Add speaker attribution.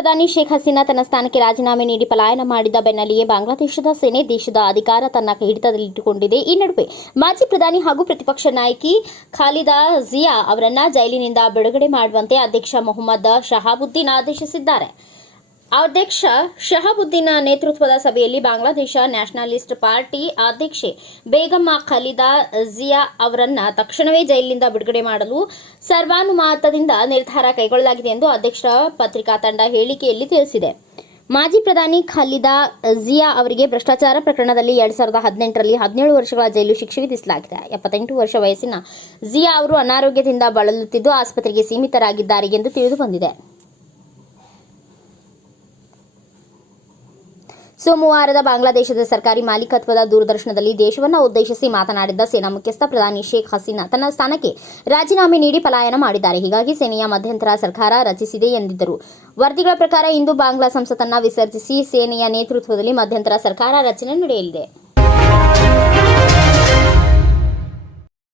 Speaker 1: ಪ್ರಧಾನಿ ಶೇಖ್ ಹಸೀನಾ ತನ್ನ ಸ್ಥಾನಕ್ಕೆ ರಾಜೀನಾಮೆ ನೀಡಿ ಪಲಾಯನ ಮಾಡಿದ ಬೆನ್ನಲ್ಲಿಯೇ ಬಾಂಗ್ಲಾದೇಶದ ಸೇನೆ ದೇಶದ ಅಧಿಕಾರ ತನ್ನ ಹಿಡಿತದಲ್ಲಿಟ್ಟುಕೊಂಡಿದೆ. ಈ ನಡುವೆ ಮಾಜಿ ಪ್ರಧಾನಿ ಹಾಗೂ ಪ್ರತಿಪಕ್ಷ ನಾಯಕಿ ಖಾಲಿದಾ ಜಿಯಾ ಅವರನ್ನ ಜೈಲಿನಿಂದ ಬಿಡುಗಡೆ ಮಾಡುವಂತೆ ಅಧ್ಯಕ್ಷ ಮೊಹಮ್ಮದ್ ಶಹಾಬುದ್ದೀನ್ ಆದೇಶಿಸಿದ್ದಾರೆ. ಅಧ್ಯಕ್ಷ ಶಹಾಬುದ್ದೀನ್ ನೇತೃತ್ವದ ಸಭೆಯಲ್ಲಿ ಬಾಂಗ್ಲಾದೇಶ ನ್ಯಾಷನಲಿಸ್ಟ್ ಪಾರ್ಟಿ ಅಧ್ಯಕ್ಷೆ ಬೇಗಮ್ಮ ಖಲೀದಾ ಜಿಯಾ ಅವರನ್ನ ತಕ್ಷಣವೇ ಜೈಲಿನಿಂದ ಬಿಡುಗಡೆ ಮಾಡಲು ಸರ್ವಾನುಮತದಿಂದ ನಿರ್ಧಾರ ಕೈಗೊಳ್ಳಲಾಗಿದೆ ಎಂದು ಅಧ್ಯಕ್ಷರ ಪತ್ರಿಕಾ ತಂಡ ಹೇಳಿಕೆಯಲ್ಲಿ ತಿಳಿಸಿದೆ. ಮಾಜಿ ಪ್ರಧಾನಿ ಖಲೀದಾ ಜಿಯಾ ಅವರಿಗೆ ಭ್ರಷ್ಟಾಚಾರ ಪ್ರಕರಣದಲ್ಲಿ ಎರಡ್ ಸಾವಿರದ ಹದಿನೆಂಟರಲ್ಲಿ ಹದಿನೇಳು ವರ್ಷಗಳ ಜೈಲು ಶಿಕ್ಷೆ ವಿಧಿಸಲಾಗಿದೆ ಎಪ್ಪತ್ತೆಂಟು ವರ್ಷ ವಯಸ್ಸಿನ ಜಿಯಾ ಅವರು ಅನಾರೋಗ್ಯದಿಂದ ಬಳಲುತ್ತಿದ್ದು ಆಸ್ಪತ್ರೆಗೆ ಸೀಮಿತರಾಗಿದ್ದಾರೆ ಎಂದು ತಿಳಿದು ಬಂದಿದೆ. ಸೋಮವಾರದ ಬಾಂಗ್ಲಾದೇಶದ ಸರ್ಕಾರಿ ಮಾಲೀಕತ್ವದ ದೂರದರ್ಶನದಲ್ಲಿ ದೇಶವನ್ನು ಉದ್ದೇಶಿಸಿ ಮಾತನಾಡಿದ್ದ ಸೇನಾ ಮುಖ್ಯಸ್ಥ ಪ್ರಧಾನಿ ಶೇಖ್ ಹಸೀನಾ ತನ್ನ ಸ್ಥಾನಕ್ಕೆ ರಾಜೀನಾಮೆ ನೀಡಿ ಪಲಾಯನ ಮಾಡಿದ್ದಾರೆ. ಹೀಗಾಗಿ ಸೇನೆಯ ಮಧ್ಯಂತರ ಸರ್ಕಾರ ರಚಿಸಿದೆ ಎಂದಿದ್ದರು. ವರದಿಗಳ ಪ್ರಕಾರ ಇಂದು ಬಾಂಗ್ಲಾ ಸಂಸತ್ತನ್ನು ವಿಸರ್ಜಿಸಿ ಸೇನೆಯ ನೇತೃತ್ವದಲ್ಲಿ ಮಧ್ಯಂತರ ಸರ್ಕಾರ ರಚನೆ ನಡೆಯಲಿದೆ.